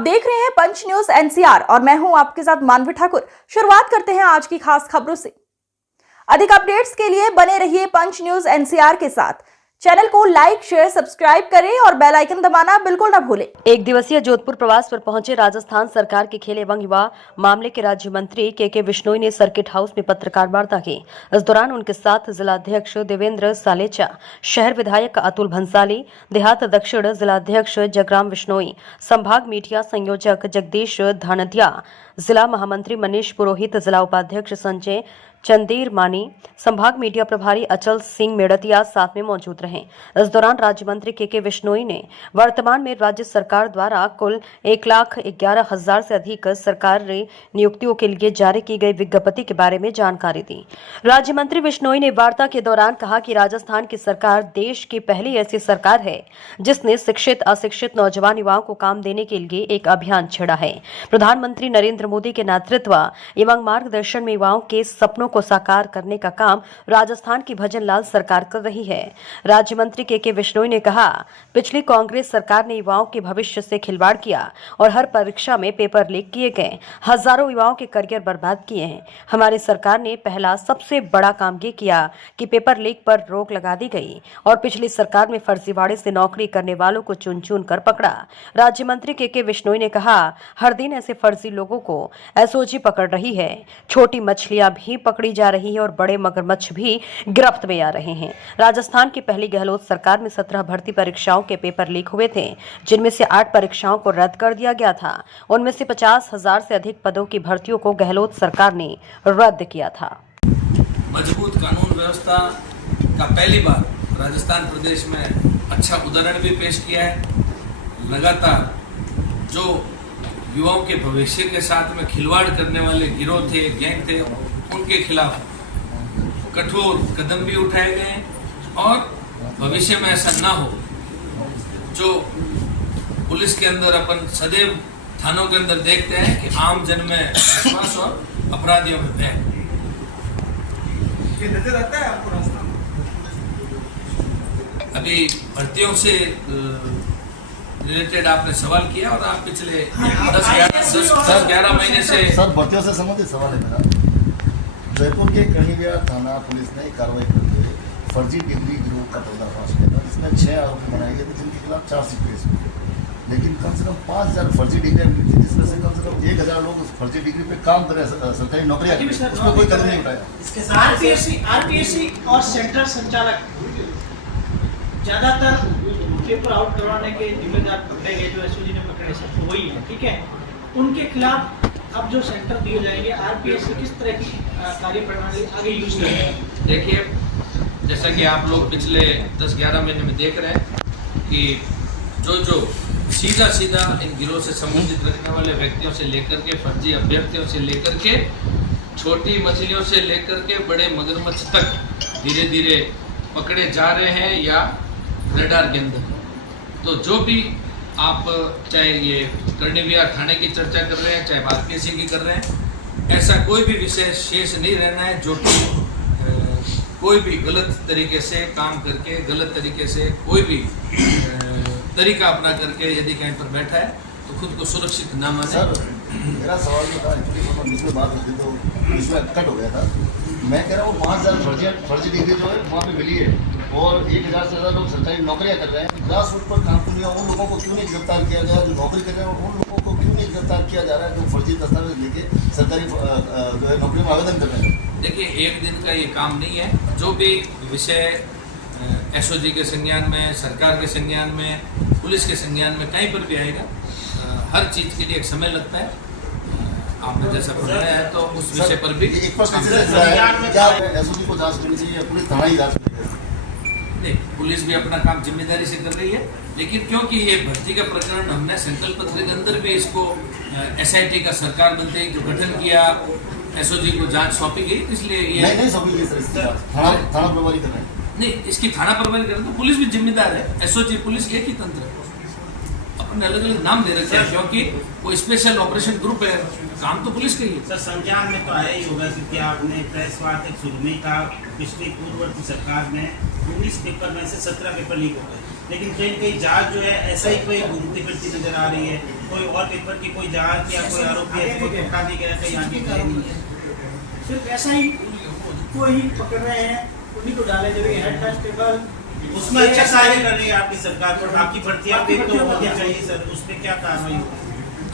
देख रहे हैं पंच न्यूज एनसीआर और मैं हूं आपके साथ मानवी ठाकुर। शुरुआत करते हैं आज की खास खबरों से। अधिक अपडेट्स के लिए बने रहिए पंच न्यूज एनसीआर के साथ। चैनल को लाइक, शेयर, सब्सक्राइब करें और बेल आइकन दबाना बिल्कुल न भूलें। एक दिवसीय जोधपुर प्रवास पर पहुंचे राजस्थान सरकार के खेल एवं युवा मामले के राज्य मंत्री के बिश्नोई ने सर्किट हाउस में पत्रकार वार्ता की। इस दौरान उनके साथ जिलाध्यक्ष देवेंद्र सालेचा, शहर विधायक अतुल भंसाली, देहात दक्षिण जिलाध्यक्ष जगराम बिश्नोई, संभाग मीडिया संयोजक जगदीश धानदिया, जिला महामंत्री मनीष पुरोहित, जिला उपाध्यक्ष संजय चंदेर मानी, संभाग मीडिया प्रभारी अचल सिंह मेड़तिया साथ में मौजूद रहे। इस दौरान राज्य मंत्री के बिश्नोई ने वर्तमान में राज्य सरकार द्वारा कुल 1,11,000 से अधिक सरकारी नियुक्तियों के लिए जारी की गई विज्ञप्ति के बारे में जानकारी दी। राज्य मंत्री बिश्नोई ने वार्ता के दौरान कहा कि राजस्थान की सरकार देश की पहली ऐसी सरकार है जिसने शिक्षित अशिक्षित नौजवान युवाओं को काम देने के लिए एक अभियान छेड़ा है। प्रधानमंत्री नरेंद्र मोदी के नेतृत्व एवं मार्गदर्शन में युवाओं के सपनों को साकार करने का काम राजस्थान की भजनलाल सरकार कर रही है। राज्य मंत्री के बिश्नोई ने कहा, पिछली कांग्रेस सरकार ने युवाओं के भविष्य से खिलवाड़ किया और हर परीक्षा में पेपर लीक किए गए, हजारों युवाओं के करियर बर्बाद किए हैं। हमारी सरकार ने पहला सबसे बड़ा काम ये किया कि पेपर लीक पर रोक लगा दी गई और पिछली सरकार में फर्जीवाड़े से नौकरी करने वालों को चुन चुन कर पकड़ा। राज्य मंत्री के बिश्नोई ने कहा, हर दिन ऐसे फर्जी लोगों को एसओजी पकड़ रही है। छोटी मछलियां भी पकड़ी जा रही है और बड़े मगरमच्छ भी गिरफ्त में आ रहे हैं। राजस्थान की पहली गहलोत सरकार में 17 भर्ती परीक्षाओं के पेपर लीक हुए थे, जिनमें से 8 परीक्षाओं को रद्द कर दिया गया था। उनमें से 50,000 से अधिक पदों की भर्तियों को गहलोत सरकार ने रद्द किया था। मजबूत कानून व्यवस्था का पहली बार राजस्थान प्रदेश में अच्छा उदाहरण भी पेश किया है। लगातार जो युवाओं के भविष्य के साथ में खिलवाड़ करने वाले गिरोह थे, गैंग थे, उनके खिलाफ कठोर कदम भी उठाए गए और भविष्य में ऐसा ना हो। जो पुलिस के अंदर अपन सदैव थानों के अंदर देखते हैं कि आम जन में विश्वास और अपराधियों में भय। नजर आता है आपको रास्ता? अभी भर्तियों से रिलेटेड आपने सवाल किया और आप पिछले 10-11 महीने से सर भर्तियों से संबंधित सवाल है मेरा। जयपुर के कर्णिविहार थाना पुलिस ने कार्रवाई करते हुए फर्जी डिग्री गिरोह का पर्दाफाश किया था, जिसमें 6 आरोपी बनाए गए थे, जिनके खिलाफ चार्जशीट पेश हुई। लेकिन कम से कम 5,000 फर्जी डिग्रियां मिली थी, जिसमें से कम 1,000 लोग उस फर्जी डिग्री पे काम कर रहे, सरकारी नौकरियां, उसमें कोई कदम नहीं उठाया। इसके साथ आरपीएससी और सेंटर संचालक ज्यादातर पेपर आउट करवाने के जिम्मेदार पकड़े गए, जो एसओजी ने पकड़े सब वही है, ठीक है। उनके खिलाफ अब जो सेंटर दिए जाएंगे, आरपीएससी किस तरह की कार्यप्रणाली आगे यूज करेंगे? देखिए, जैसा कि आप लोग पिछले 10-11 महीने में देख रहे हैं कि जो सीधा इन गिरोह से संबंधित रखने वाले व्यक्तियों से लेकर के फर्जी अभ्यर्थियों से लेकर के छोटी मछलियों से लेकर के बड़े मगरमच्छ तक धीरे धीरे पकड़े जा रहे हैं या रडार के अंदर। तो जो भी आप चाहे ये कर्णिविहार थाने की चर्चा कर रहे हैं, चाहे आरपीएससी की कर रहे हैं, ऐसा कोई भी विषय शेष नहीं रहना है जो कि कोई भी गलत तरीके से काम करके, गलत तरीके से कोई भी तरीका अपना करके यदि कहीं पर बैठा है तो खुद को सुरक्षित न माने। मेरा सवाल ये था, इसमें बात होती तो इसमें कट हो गया था। मैं कह रहा हूँ 5,000 फर्जी डिग्री जो है वहाँ पे मिली है और 1,000 से ज़्यादा लोग सरकारी नौकरियाँ कर रहे हैं। ग्रास रूट पर काम किया, उन लोगों को क्यों नहीं गिरफ्तार किया गया? जो नौकरी कर रहे हैं उन लोगों को क्यों नहीं गिरफ्तार किया जा रहा है, जो फर्जी दस्तावेज लेके सरकारी जो है नौकरी में आवेदन कर रहे हैं? देखिए, एक दिन का ये काम नहीं है। जो भी विषय एसओजी के संज्ञान में, सरकार के संज्ञान में, पुलिस के संज्ञान में कहीं पर भी आएगा, हर चीज़ के लिए एक समय लगता है। आपने जैसा बताया है तो उस विषय पर भी एक प्रश्न क्या एसओजी को जांच करनी चाहिए या पुलिस थाना ही जांच करेगी? नहीं, पुलिस भी अपना काम जिम्मेदारी से कर रही है, लेकिन क्योंकि ये भर्ती का प्रकरण हमने संकल्प पत्र के अंदर भी इसको एसआईटी का सरकार बनते ही जो गठन किया, एसओजी को जांच सौंपी गई, इसलिए ये नहीं सौंपी गई सर, थाना प्रभारी कर रहे हैं। नहीं, इसकी थाना प्रभारी कर रहे तो पुलिस भी जिम्मेदार है। एसओजी पुलिस एक ही तंत्र है, अपने अलग अलग नाम दे रखे हैं क्योंकि वो स्पेशल ऑपरेशन ग्रुप है, काम तो पुलिस का ही है। सर, संज्ञान में तो आया ही होगा कि आपने प्रेस वार्ता शुरू में कहा पिछली पूर्ववर्ती सरकार में 19 पेपर में से 17 पेपर लीक हो गए। लेकिन कहीं कहीं जहाज जो है ऐसा ही कोई घूमती फिरती नजर आ रही है, कोई और पेपर की कोई जहाज या कोई आरोपी ऐसे कोई पकड़ा नहीं गया, कहीं आगे गए नहीं है। सिर्फ ऐसा ही को ही पकड़ रहे हैं, उन्हीं को डाले जब हेड कांस्टेबल उसमें अच्छा कार्य कर रही है आपकी सरकार, पर बाकी भर्तियां भी तो होनी चाहिए सर, उस पर क्या कार्रवाई होगी?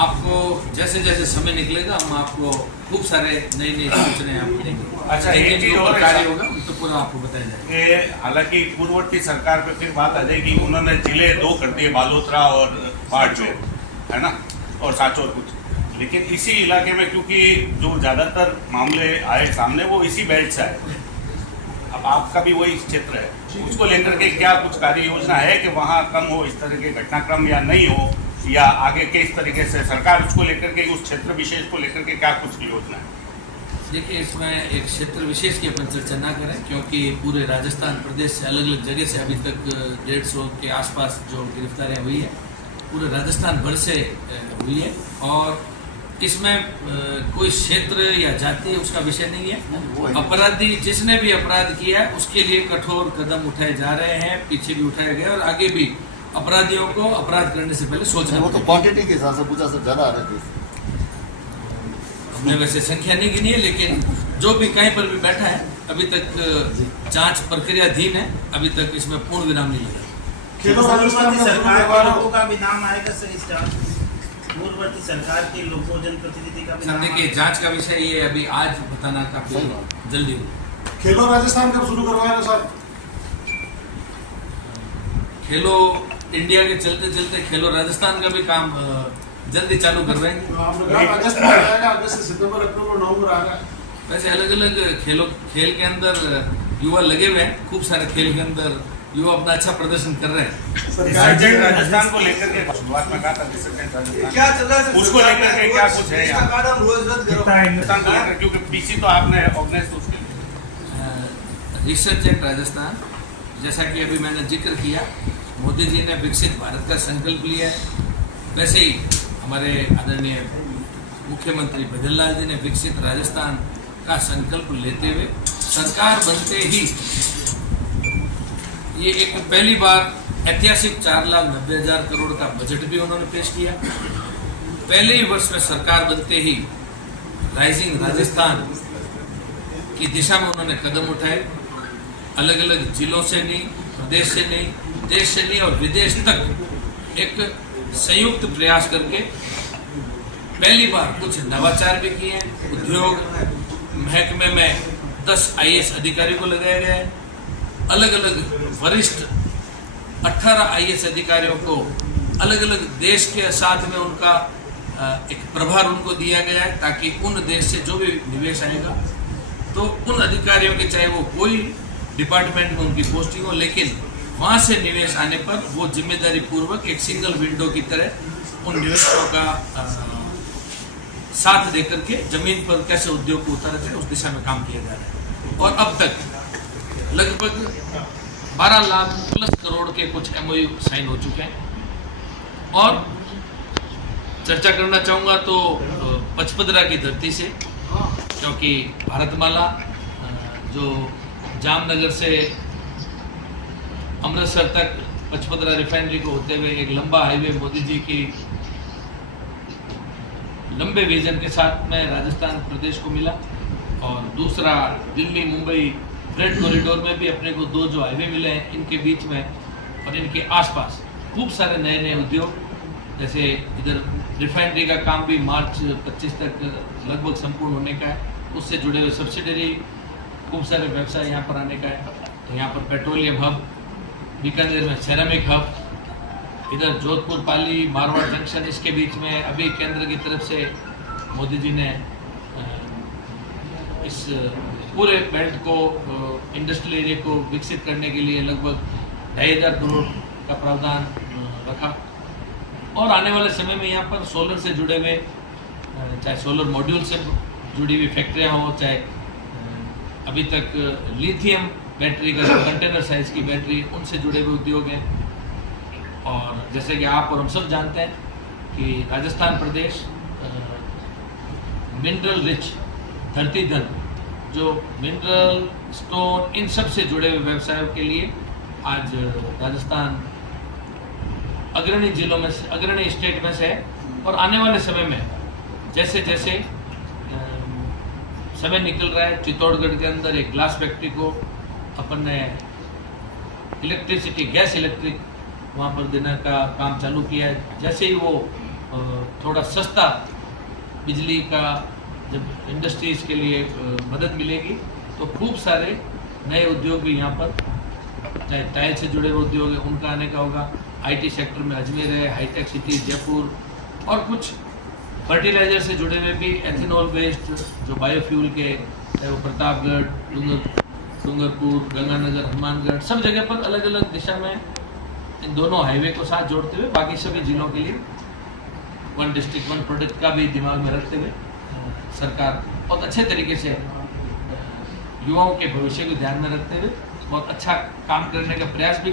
आपको जैसे जैसे समय निकलेगा हम आपको खूब सारे नई नई सूचनाएं आपको देंगे। अच्छा, लेकिन एक चीज जो और है कार्य सर। होगा वो तो पूरा आपको बताया जाएगा। कि हालांकि पूर्ववर्ती सरकार पे फिर बात आ जाएगी, उन्होंने जिले 2 कर दिए, बालोतरा और बाड़मेर, है ना, और सांचौर कुछ। लेकिन इसी इलाके में क्योंकि जो ज़्यादातर मामले आए सामने वो इसी बेल्ट से आए, अब आपका भी वही क्षेत्र है, उसको लेकर के क्या कुछ कार्य योजना है कि वहाँ कम हो इस तरह के घटनाक्रम या नहीं हो, या आगे के इस तरीके से सरकार उसको लेकर के उस क्षेत्र विशेष को लेकर के क्या कुछ योजना है? देखिए, इसमें एक क्षेत्र विशेष की अपन चर्चा ना करें, क्योंकि पूरे राजस्थान प्रदेश से अलग अलग जगह से अभी तक 150 के आसपास जो गिरफ्तारियां हुई है पूरे राजस्थान भर से हुई है, और इसमें कोई क्षेत्र या जाति उसका विषय नहीं है। अपराधी जिसने भी अपराध किया है उसके लिए कठोर कदम उठाए जा रहे हैं, पीछे भी उठाए गए और आगे भी अपराधियों को अपराध करने से पहले सोचना वो तो क्वांटिटी के हिसाब से पूछा सर, ज़्यादा आ रहे थे। हमने वैसे संख्या नहीं गिनी है, लेकिन जो भी कहीं पर भी बैठा है अभी तक जांच प्रक्रियाधीन है, अभी तक इसमें पूर्ण विराम नहीं लगा। पूर्ववर्ती सरकार के लोगों का भी नाम आएगा सर इस जांच में? पूर्ववर्ती सरकार के लोगों, जनप्रतिनिधि का भी सर नाम देखिए, आएगा? जांच का विषय ये अभी आज बताना काफी जल्दी होगा। खेलो राजस्थान कब शुरू करवाएगा सर? खेलो इंडिया के चलते चलते खेलो राजस्थान का भी काम जल्दी चालू करवाएंगे। आपने कहा अगस्त में आएगा, अगस्त से सितंबर, अक्टूबर, नवंबर आएगा। वैसे अलग अलग खेल के अंदर युवा लगे हुए हैं, खूब सारे खेल के अंदर युवा अपना अच्छा प्रदर्शन कर रहे हैं। सर्जेंट राजस्थान को लेकर के शुरुआत में कहा था सर्जेंट राजस्थान क्या चल रहा है सर? उसको लेकर के क्या कुछ है यहाँ? मैडम रोज रद्द करो। राजस्थान को लेकर, क्योंकि पीसी तो आपने ऑर्गेनाइज उसके लिए रिसर्जेंट राजस्थान, जैसा कि अभी मैंने जिक्र किया, मोदी जी ने विकसित भारत का संकल्प लिया है, वैसे ही हमारे आदरणीय मुख्यमंत्री भजनलाल जी ने विकसित राजस्थान का संकल्प लेते हुए सरकार बनते ही ये एक पहली बार ऐतिहासिक 4,90,000 करोड़ का बजट भी उन्होंने पेश किया। पहले ही वर्ष में सरकार बनते ही राइजिंग राजस्थान की दिशा में उन्होंने कदम उठाए। अलग अलग जिलों से नहीं, प्रदेश से नहीं, देश से नहीं और विदेश तक एक संयुक्त प्रयास करके पहली बार कुछ नवाचार भी किए हैं। उद्योग महकमे में 10 IAS अधिकारी को लगाया गया है। अलग अलग वरिष्ठ 18 IAS अधिकारियों को अलग अलग देश के साथ में उनका एक प्रभार उनको दिया गया है, ताकि उन देश से जो भी निवेश आएगा तो उन अधिकारियों के, चाहे वो कोई डिपार्टमेंट में उनकी पोस्टिंग हो, लेकिन वहाँ से निवेश आने पर वो जिम्मेदारी पूर्वक एक सिंगल विंडो की तरह उन निवेशकों का साथ देकर के जमीन पर कैसे उद्योग को उतारा जाए उस दिशा में काम किया जा रहा है। और अब तक लगभग 12 लाख प्लस करोड़ के कुछ MOU साइन हो चुके हैं। और चर्चा करना चाहूँगा तो पचपदरा की धरती से, क्योंकि भारतमाला जो जामनगर से अमृतसर तक पचपदरा रिफाइनरी को होते हुए एक लंबा हाईवे मोदी जी की लंबे विजन के साथ में राजस्थान प्रदेश को मिला, और दूसरा दिल्ली मुंबई फ्रेट कॉरिडोर में भी अपने को 2 जो हाईवे मिले हैं, इनके बीच में और इनके आसपास खूब सारे नए नए उद्योग, जैसे इधर रिफाइनरी का काम भी मार्च 25 तक लगभग संपूर्ण होने का है, उससे जुड़े हुए सब्सिडरी खूब सारे व्यवसाय यहाँ पर आने का है। तो यहाँ पर पेट्रोलियम हब, बीकानेर में सेरामिक हब, इधर जोधपुर पाली मारवाड़ जंक्शन, इसके बीच में अभी केंद्र की तरफ से मोदी जी ने इस पूरे बेल्ट को, इंडस्ट्रियल एरिया को विकसित करने के लिए लगभग 2,500 करोड़ का प्रावधान रखा। और आने वाले समय में यहाँ पर सोलर से जुड़े हुए, चाहे सोलर मॉड्यूल से जुड़ी हुई फैक्ट्रियाँ हों, चाहे अभी तक लिथियम बैटरी का कंटेनर साइज की बैटरी, उनसे जुड़े हुए उद्योग हैं। और जैसे कि आप और हम सब जानते हैं कि राजस्थान प्रदेश मिनरल रिच, धरती धन, जो मिनरल, स्टोन, इन सब से जुड़े हुए व्यवसायों के लिए आज राजस्थान अग्रणी जिलों में से, अग्रणी स्टेट में से है। और आने वाले समय में जैसे जैसे समय निकल रहा है, चित्तौड़गढ़ के अंदर एक ग्लास फैक्ट्री को अपन ने इलेक्ट्रिसिटी, गैस इलेक्ट्रिक वहाँ पर देने का काम चालू किया है। जैसे ही वो थोड़ा सस्ता बिजली का जब इंडस्ट्रीज के लिए मदद मिलेगी तो खूब सारे नए उद्योग भी यहाँ पर, चाहे टाइल से जुड़े हुए उद्योग है उनका आने का होगा। आईटी सेक्टर में अजमेर है, हाईटेक सिटी जयपुर, और कुछ फर्टिलाइजर से जुड़े हुए भी, एथेनॉल बेस्ड जो बायोफ्यूल के, चाहे वो प्रतापगढ़, डूंगरपुर, गंगानगर, हनुमानगढ़, सब जगह पर अलग अलग दिशा में इन दोनों हाईवे को साथ जोड़ते हुए बाकी सभी जिलों के लिए वन डिस्ट्रिक्ट वन प्रोडक्ट का भी दिमाग में रखते हुए सरकार बहुत अच्छे तरीके से युवाओं के भविष्य को ध्यान में रखते हुए बहुत अच्छा काम करने का प्रयास भी